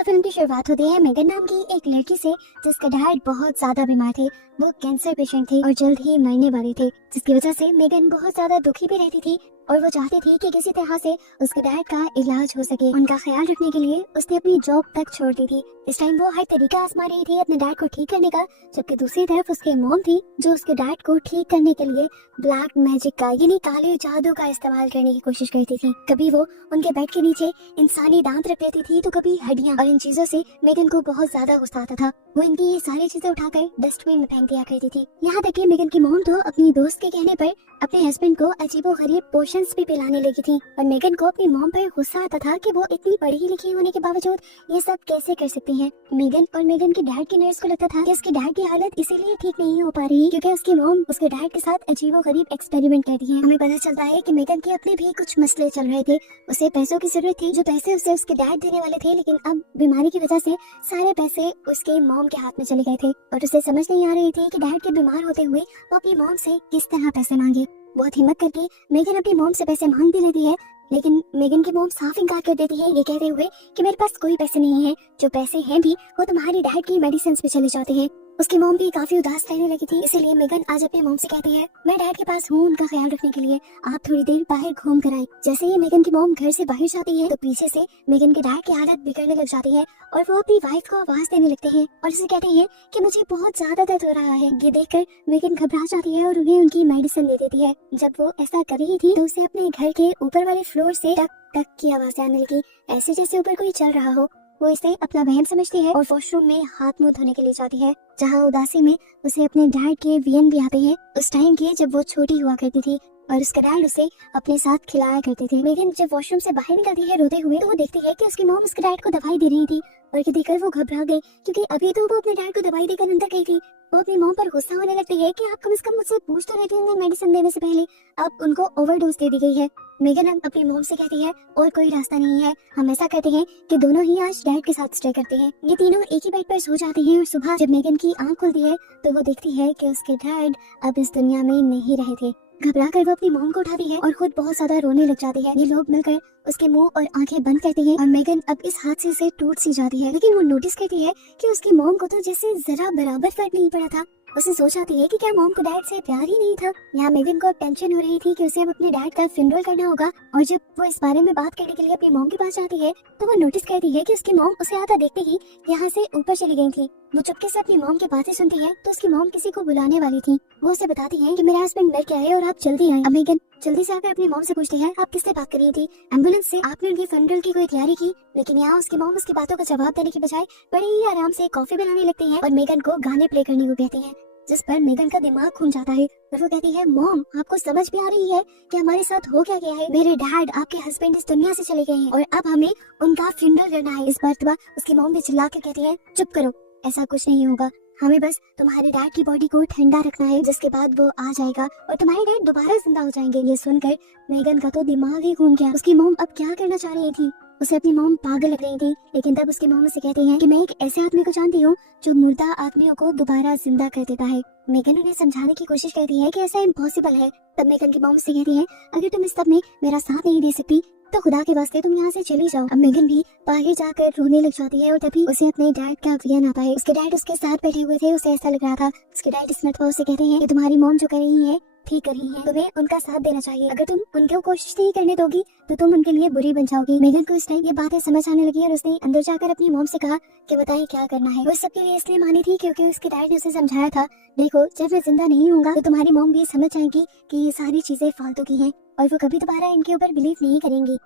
तो फिल्म की शुरुआत होती है मेगन नाम की एक लड़की से, जिसका डैड बहुत ज्यादा बीमार थे। वो कैंसर पेशेंट थे और जल्द ही मरने वाले थे, जिसकी वजह से मेगन बहुत ज्यादा दुखी भी रहती थी और वो चाहती थी कि किसी तरह से उसके डैड का इलाज हो सके। उनका ख्याल रखने के लिए उसने अपनी जॉब तक छोड़ दी थी। इस टाइम वो हर तरीका आजमा रही थी अपने डैड को ठीक करने का, जबकि दूसरी तरफ उसके मॉम थी जो उसके डैड को ठीक करने के लिए ब्लैक मैजिक का यानी काले जादू का इस्तेमाल करने की कोशिश करती थी। कभी वो उनके बेड के नीचे इंसानी दांत रख देती थी तो कभी हड्डियां, और इन चीजों से मेगन को बहुत ज्यादा गुस्सा आता था। वो इनकी ये सारी चीजें उठाकर डस्टबिन में फेंक दिया करती थी। यहाँ तक कि मेगन की मॉम तो अपनी दोस्त के कहने पर अपने हस्बैंड को अजीबोगरीब पोशंस भी पिलाने लगी थी, और मेगन को अपनी मॉम पर गुस्सा आता था कि वो इतनी पढ़ी लिखी होने के बावजूद ये सब कैसे कर सकती हैं। मेगन और मेगन के डैड की नर्स को लगता था कि उसके डैड की हालत इसीलिए ठीक नहीं हो पा रही क्योंकि उसकी मॉम उसके डैड के साथ अजीबोगरीब एक्सपेरिमेंट कर रही है। हमें पता चलता है कि मेगन के अपने भी कुछ मसले चल रहे थे। उसे पैसों की जरूरत थी, जो पैसे उसे उसके डैड देने वाले थे, लेकिन अब बीमारी की वजह से सारे पैसे उसके मॉम के हाथ में चले गए थे और उसे समझ नहीं आ रही थी कि डैड के बीमार होते हुए वो अपनी मॉम से किस तरह पैसे मांगे। बहुत हिम्मत करके मेगन अपनी मॉम से पैसे मांग भी लेती है, लेकिन मेगन की मॉम साफ इनकार कर देती है, ये कहते हुए कि मेरे पास कोई पैसे नहीं है, जो पैसे हैं भी वो तुम्हारी डैड की मेडिसिन पे चले जाते हैं। उसकी मॉम भी काफी उदास रहने लगी थी, इसीलिए मेगन आज अपनी मॉम से कहती है मैं डैड के पास हूँ उनका ख्याल रखने के लिए, आप थोड़ी देर बाहर घूम कर आए। जैसे ही मेगन की मॉम घर से बाहर जाती है तो पीछे से मेगन के डैड की हालत बिगड़ने लग जाती है और वो अपनी वाइफ को आवाज देने लगते हैं और उसे कहते हैं कि मुझे बहुत ज्यादा दर्द हो रहा है। ये देखकर मेगन घबरा जाती है और उन्हें उनकी मेडिसिन दे देती है। जब वो ऐसा कर रही थी तो उसे अपने घर के ऊपर वाले फ्लोर से टक टक की आवाज आने लगी, ऐसे जैसे ऊपर कोई चल रहा हो। वो इसे अपना वहम समझती है और वॉशरूम में हाथ मुंह धोने के लिए जाती है, जहाँ उदासी में उसे अपने डैड के वीएन भी आते हैं, उस टाइम के जब वो छोटी हुआ करती थी और उसका डैड उसे अपने साथ खिलाया करते थे। मेगन जब वॉशरूम से बाहर निकलती है रोते हुए तो वो देखती है कि उसकी मॉम उसके डैड को दवाई दे रही थी, और ये देखकर वो घबरा गई क्योंकि अभी तो वो अपने डैड को दवाई देकर अंदर गई थी। वो अपनी मॉम पर गुस्सा होने लगती है कि आप कम से कम मुझसे पूछ तो रही थी मेडिसिन देने से पहले, अब उनको ओवरडोज दे दी गई है। मेगन अपनी मॉम से कहती है और कोई रास्ता नहीं है, हम ऐसा करते हैं कि दोनों ही आज डैड के साथ स्टे करते हैं। ये तीनों एक ही बेड पर सो जाते हैं और सुबह जब मेगन की आंख खुलती है तो वो देखती है कि उसके डैड अब इस दुनिया में नहीं रहे थे। घबरा कर वो अपनी मॉम को उठाती है और खुद बहुत ज्यादा रोने लग जाती है। ये लोग मिलकर उसके मुंह और आंखें बंद करते हैं और मेगन अब इस हादसे से टूट सी जाती है, लेकिन वो नोटिस करती है कि उसकी मॉम को तो जैसे जरा बराबर फर्क नहीं पड़ा था। उसे सोचती है कि क्या मॉम को डैड से प्यार ही नहीं था। यहाँ मेगन को टेंशन हो रही थी कि उसे अब अपने डैड का फ्यूनरल करना होगा, और जब वो इस बारे में बात करने के लिए अपनी मॉम के पास जाती है तो वो नोटिस करती है कि उसकी मॉम उसे आता देखते ही यहाँ से ऊपर चली गई थी। वो चुपके से अपनी मॉम की बातें सुनती है तो उसकी मॉम किसी को बुलाने वाली थी। वो उसे बताती है कि मेरा हस्बैंड मर गया है और आप जल्दी आए। अब मेगन जल्दी से आकर अपनी मॉम से पूछती है आप किससे बात कर रही थी? एम्बुलेंस से। आपने उनकी फ्यूनरल की कोई तैयारी की? लेकिन यहाँ उसकी मॉम उसकी बातों का जवाब देने की बजाय बड़े ही आराम से कॉफी बनाने लगती है और मेगन को गाने प्ले करने को कहती है, जिस पर मेगन का दिमाग घूम जाता है और वो कहती है मॉम आपको समझ भी आ रही है कि हमारे साथ हो क्या गया है? मेरे डैड आपके हस्बैंड इस दुनिया से चले गए हैं और अब हमें उनका फ्यूनरल करना है। इस बार उसकी मॉम भी चिल्ला के कहती है चुप करो, ऐसा कुछ नहीं होगा, हमें बस तुम्हारे डैड की बॉडी को ठंडा रखना है, जिसके बाद वो आ जाएगा और तुम्हारे डैड दोबारा जिंदा हो जाएंगे। ये सुनकर मेगन का तो दिमाग ही घूम गया। उसकी मॉम अब क्या करना चाह रही थी? उसे अपनी मॉम पागल लग रही थी, लेकिन तब उसकी मॉम उसे कहती है कि मैं एक ऐसे आदमी को जानती हूँ जो मुर्दा आदमियों को दोबारा जिंदा कर देता है। मेगन उन्हें समझाने की कोशिश करती है कि ऐसा इम्पॉसिबल है। तब मेगन की मॉम से कहती है अगर तुम इस सब में मेरा साथ नहीं दे सकती तो खुदा के वास्ते तुम यहाँ से चली जाओ। अब मेगन भी बाहर जाकर रोने लग जाती है और तभी उसे अपने डैड का वीएन आता है। उसके डैड उसके साथ बैठे हुए थे, उसे ऐसा लग रहा था। उसके डैड इस मरतबा उसे कहते हैं कि तुम्हारी मॉम जो कर रही है ठीक कर रही है, तुम्हें उनका साथ देना चाहिए। अगर तुम उनको कोशिश नहीं करने दोगी तो तुम उनके लिए बुरी बन जाओगी। मेगन को इस टाइम ये बातें समझ आने लगी और उसने अंदर जाकर अपनी मॉम से कहा कि बताइए क्या करना है। वो सबके लिए इसलिए मानी थी क्योंकि उसके डैड ने उसे समझाया था देखो जब मैं जिंदा नहीं होगा तो तुम्हारी मॉम भी समझ जाएगी कि ये सारी चीजें फालतू की हैं और वो कभी दोबारा इनके ऊपर बिलीव नहीं करेंगी।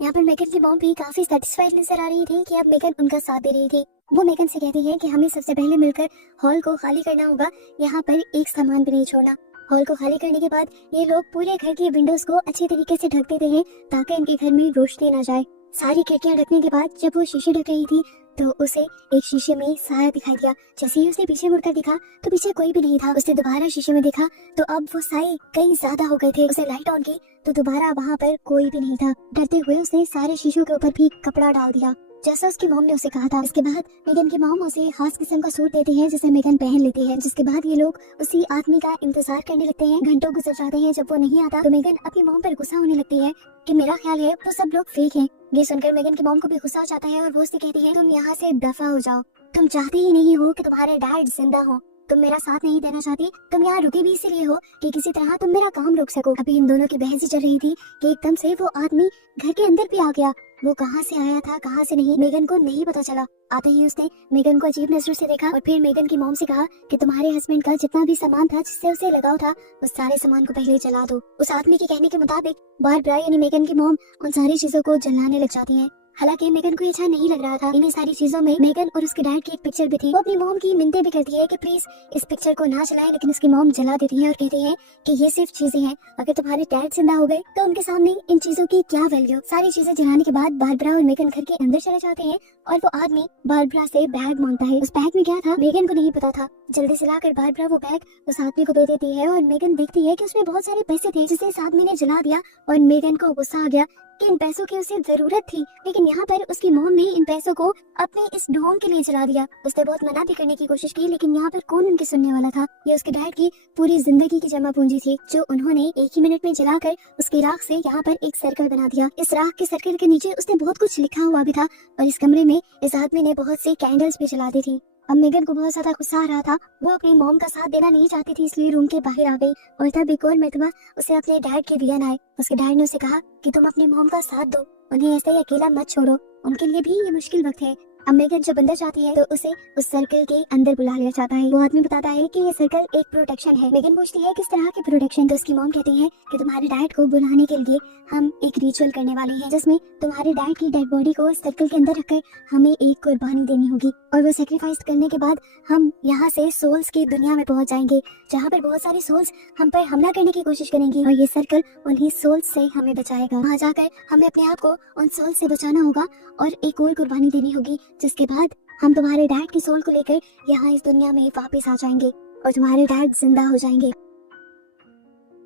यहाँ पर मेगन की मॉम भी काफी सेटिस्फाइड नजर आ रही थी कि अब मेगन उनका साथ दे रही थी। वो मेगन से कहती है कि हमें सबसे पहले मिलकर हॉल को खाली करना होगा, यहाँ पर एक सामान भी नहीं छोड़ना। हॉल को खाली करने के बाद ये लोग पूरे घर की विंडोज को अच्छे तरीके से ढक देते हैं ताकि इनके घर में रोशनी ना जाए। सारी खिड़कियां ढकने के बाद जब वो शीशे ढक रही थी तो उसे एक शीशे में साया दिखाई दिया। जैसे ही उसने पीछे मुड़कर देखा तो पीछे कोई भी नहीं था। उसने दोबारा शीशे में देखा तो अब वो साए कई ज्यादा हो गए थे। उसे लाइट ऑन की तो दोबारा वहाँ पर कोई भी नहीं था। डरते हुए उसने सारे शीशों के ऊपर भी कपड़ा डाल दिया। जैसा उसकी मॉम ने उसे कहा था। इसके बाद मेगन की मॉम उसे खास किस्म का सूट देती है जिसे मेगन पहन लेती है। जिसके बाद ये लोग उसी आदमी का इंतजार करने लगते हैं। घंटों गुजर जाते हैं। जब वो नहीं आता तो मेगन अपनी मॉम पर गुस्सा होने लगती है कि मेरा ख्याल है वो सब लोग फेक हैं। ये सुनकर मेगन की मॉम को भी गुस्सा हो जाता है और वो उससे कहती है तुम यहाँ से दफा हो जाओ। तुम चाहते ही नहीं हो कि तुम्हारे डैड जिंदा हो। तुम मेरा साथ नहीं देना चाहती। तुम यहाँ रुके भी इसीलिए हो कि किसी तरह तुम मेरा काम रोक सको। अभी इन दोनों की बहस ही चल रही थी कि एकदम से वो आदमी घर के अंदर भी आ गया। वो कहाँ से आया था कहाँ से नहीं मेगन को नहीं पता चला। आते ही उसने मेगन को अजीब नजरों से देखा और फिर मेगन की मॉम से कहा कि तुम्हारे हस्बैंड का जितना भी सामान था जिससे उसे लगाव था उस सारे सामान को पहले जला दो। उस आदमी के कहने के मुताबिक बारबरा यानी मेगन की मॉम उन सारी चीजों को जलाने लग जाती है। हालांकि मेगन को अच्छा नहीं लग रहा था। इन्हीं सारी चीजों में मेगन और उसके डैड की एक पिक्चर भी थी। वो अपनी मॉम की मिन्नतें भी करती है कि प्लीज इस पिक्चर को ना जलाएं, लेकिन उसकी मॉम जला देती है और कहती है कि ये सिर्फ चीजें हैं। अगर तुम्हारे डैड जिंदा हो गए तो उनके सामने इन चीजों की क्या वैल्यू। सारी चीजें जलाने के बाद बारबरा और मेगन घर के अंदर चले जाते हैं और वो आदमी बारबरा से बैग मांगता है। उस बैग में क्या था मेगन को नहीं पता था। जल्दी से लाकर बारबरा वो बैग उस आदमी को दे देती है और मेगन देखती है कि उसमें बहुत सारे पैसे थे जिसे इस आदमी ने जला दिया और मेगन को गुस्सा आ गया कि इन पैसों की उसे जरूरत थी, लेकिन यहाँ पर उसकी मॉम ने इन पैसों को अपने इस ढोंग के लिए जला दिया। उसने बहुत मना भी करने की कोशिश की लेकिन यहाँ पर कौन उनकी सुनने वाला था। ये उसके डैड की पूरी जिंदगी की जमा पूंजी थी जो उन्होंने एक ही मिनट में जलाकर उसकी राख से यहाँ पर एक सर्कल बना दिया। इस राख के सर्कल के नीचे उसने बहुत कुछ लिखा हुआ भी था और इस कमरे में इस आदमी ने बहुत सी कैंडल्स भी जला दी थी। अब मेगन को बहुत ज्यादा गुस्सा आ रहा था। वो अपनी मॉम का साथ देना नहीं चाहती थी इसलिए रूम के बाहर आ गई और तब एक और मरतबा उसे अपने डैड के विजन आए। उसके डैड ने उसे कहा कि तुम अपनी मॉम का साथ दो, उन्हें ऐसे ही अकेला मत छोड़ो, उनके लिए भी ये मुश्किल वक्त है। अब मेगन जब अंदर जाती है तो उसे उस सर्कल के अंदर बुला लिया जाता है। वो आदमी बताता है कि ये सर्कल एक प्रोटेक्शन है। मेगन पूछती है किस तरह की प्रोटेक्शन। तो उसकी मॉम कहती है कि तुम्हारे डैड को बुलाने के लिए हम एक रिचुअल करने वाले हैं जिसमें तुम्हारे डैड की डेड बॉडी को इस सर्कल के अंदर रखकर हमें एक कुर्बानी देनी होगी और वो सेक्रीफाइस करने के बाद हम यहाँ से सोल्स की दुनिया में पहुंच जाएंगे जहाँ पर बहुत सारी सोल्स हम पर हमला करने की कोशिश करेंगी और ये सर्कल उन्हीं सोल्स से हमें बचाएगा। वहाँ जाकर हमें अपने आप को उन सोल्स से बचाना होगा और एक और कुर्बानी देनी होगी जिसके बाद हम तुम्हारे डैड की सोल को लेकर यहाँ इस दुनिया में वापस आ जाएंगे और तुम्हारे डैड जिंदा हो जाएंगे।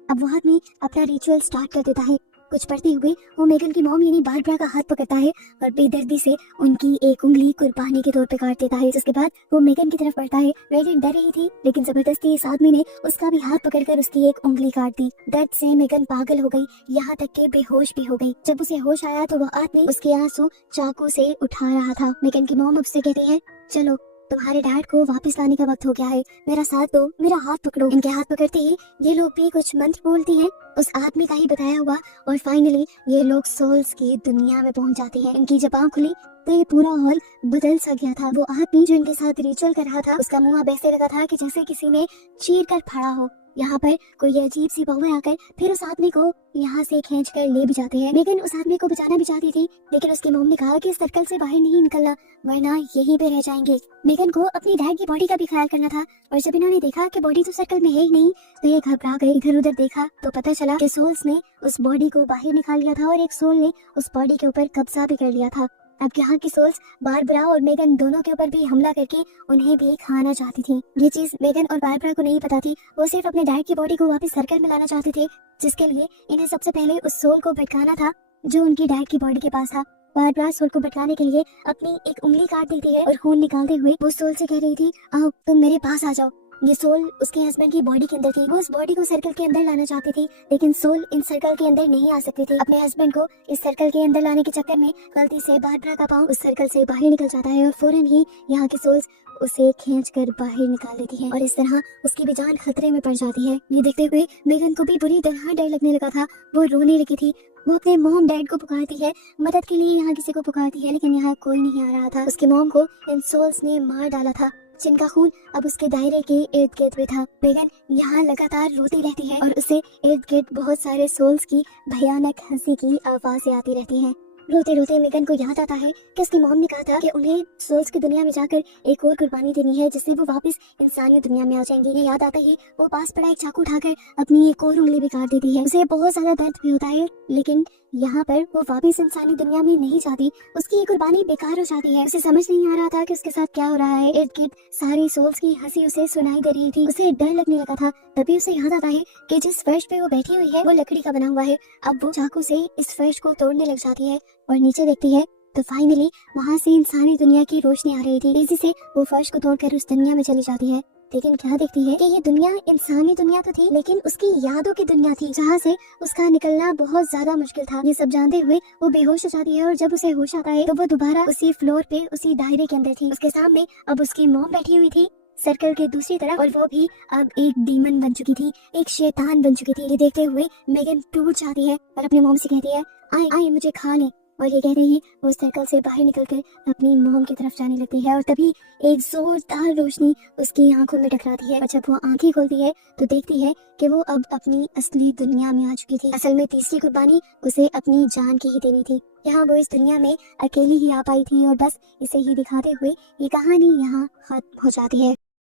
अब वो आदमी अपना रिचुअल स्टार्ट कर देता है। कुछ पढ़ते हुए वो मेगन की मॉम यानी बारबरा का हाथ पकड़ता है और बेदर्दी से उनकी एक उंगली कुर्बानी के तौर पे काट देता है। जिसके बाद वो मेगन की तरफ बढ़ता है। मेगन डर रही थी लेकिन जबरदस्ती इस आदमी ने उसका भी हाथ पकड़कर उसकी एक उंगली काट दी। दर्द से मेगन पागल हो गई, यहाँ तक के बेहोश भी हो गई। जब उसे होश आया तो वो आदमी उसके आंसू चाकू से उठा रहा था। मेगन की मॉम उससे कहती है चलो तुम्हारे डैड को वापस लाने का वक्त हो गया है, मेरा साथ दो, मेरा हाथ पकड़ो। इनके हाथ पकड़ते ही ये लोग भी कुछ मंत्र बोलती हैं उस आदमी का ही बताया हुआ और फाइनली ये लोग सोल्स की दुनिया में पहुंच जाते हैं। इनकी जब आँख खुली तो ये पूरा हॉल बदल सा गया था। वो आदमी जो इनके साथ रिचुअल कर रहा था उसका मुंह अब ऐसे लगा था कि जैसे किसी ने चीर कर फाड़ा हो। यहाँ पर कोई अजीब सी पावर आकर फिर उस आदमी को यहाँ से खींच कर ले भी जाते हैं। मेगन उस आदमी को बचाना भी चाहती थी लेकिन उसकी मॉम ने कहा कि इस सर्कल से बाहर नहीं निकलना वरना यहीं पे रह जाएंगे। मेगन को अपनी डैड की बॉडी का भी ख्याल करना था और जब इन्होंने देखा कि बॉडी तो सर्कल में है ही नहीं तो ये घबरा गए। इधर उधर देखा तो पता चला कि सोल्स ने उस बॉडी को बाहर निकाल लिया था और एक सोल ने उस बॉडी के ऊपर कब्जा भी कर लिया था। अब यहाँ की सोल्स बारबरा और मेगन दोनों के ऊपर भी हमला करके उन्हें भी खाना चाहती थी। ये चीज मेगन और बारबरा को नहीं पता थी। वो सिर्फ अपने डैड की बॉडी को वापस सर्कल में लाना चाहते थे जिसके लिए इन्हें सबसे पहले उस सोल को भटकाना था जो उनकी डैड की बॉडी के पास था। बारबरा सोल को भटकाने के लिए अपनी एक उंगली काट देती है और खून निकालते हुए वो सोल से कह रही थी आओ तुम मेरे पास आ जाओ। ये सोल उसके हस्बैंड की बॉडी के अंदर थी। वो उस बॉडी को सर्कल के अंदर लाना चाहती थी लेकिन सोल इन सर्कल के अंदर नहीं आ सकती थी। अपने हस्बैंड को इस सर्कल के अंदर लाने के चक्कर में गलती से बारबरा का पांव उस सर्कल से बाहर निकल जाता है और फौरन ही यहाँ के सोल्स उसे खींचकर बाहर निकाल लेती हैं और इस तरह उसकी भी जान खतरे में पड़ जाती है। ये देखते हुए मेगन को भी बुरी तरह डर लगने लगा था। वो रोने लगी थी। वो अपने मॉम डैड को पुकारती है, मदद के लिए यहाँ किसी को पुकारती है लेकिन यहाँ कोई नहीं आ रहा था। उसकी मॉम को इन सोल्स ने मार डाला था जिनका खून अब उसके दायरे के इर्द गिर्द में था। मेगन यहाँ लगातार रोती रहती है और उसे इर्द गिर्द बहुत सारे सोल्स की भयानक हंसी की आवाजें आती रहती हैं। रोते रोते मेगन को याद आता है कि उसकी मॉम ने कहा था कि उन्हें सोल्स की दुनिया में जाकर एक और कुर्बानी देनी है जिससे वो वापस इंसानी दुनिया में आ जाएंगी। ये याद आता ही वो पास पड़ा एक चाकू उठाकर अपनी एक और उंगली भी काट देती है। उसे बहुत ज्यादा दर्द भी होता है लेकिन यहाँ पर वो वापस इंसानी दुनिया में नहीं जाती। उसकी ये कुर्बानी बेकार हो जाती है। उसे समझ नहीं आ रहा था कि उसके साथ क्या हो रहा है। इर्द गिर्द सारी सोल्स की हंसी उसे सुनाई दे रही थी। उसे डर लगने लगा था। तभी उसे याद आता है कि जिस फर्श पे वो बैठी हुई है वो लकड़ी का बना हुआ है। अब वो चाकू से इस फर्श को तोड़ने लग जाती है और नीचे देखती है तो फाइनली वहाँ से इंसानी दुनिया की रोशनी आ रही थी। तेजी से वो फर्श को तोड़कर उस दुनिया में चली जाती है, लेकिन क्या देखती है कि ये दुनिया इंसानी दुनिया तो थी, लेकिन उसकी यादों की दुनिया थी, जहाँ से उसका निकलना बहुत ज्यादा मुश्किल था। ये सब जानते हुए वो बेहोश हो जाती है और जब उसे होश आता है तो वो दोबारा उसी फ्लोर पे उसी दायरे के अंदर थी। उसके सामने अब उसकी मॉम बैठी हुई थी सर्कल के दूसरी तरफ, और वो भी अब एक डीमन बन चुकी थी, एक शैतान बन चुकी थी। ये देखते हुए मेगन टूट जाती है और अपनी मॉम से कहती है, आए आए मुझे खा ले। और ये कहते ही वो सर्कल से बाहर निकलकर अपनी मॉम की तरफ जाने लगती है, और तभी एक जोरदार रोशनी उसकी आंखों में टकराती है। और जब वो आंखें खोलती है तो देखती है कि वो अब अपनी असली दुनिया में आ चुकी थी। असल में तीसरी कुर्बानी उसे अपनी जान की ही देनी थी। यहाँ वो इस दुनिया में अकेली ही आ पाई थी, और बस इसे ही दिखाते हुए ये कहानी यहाँ खत्म हो जाती है।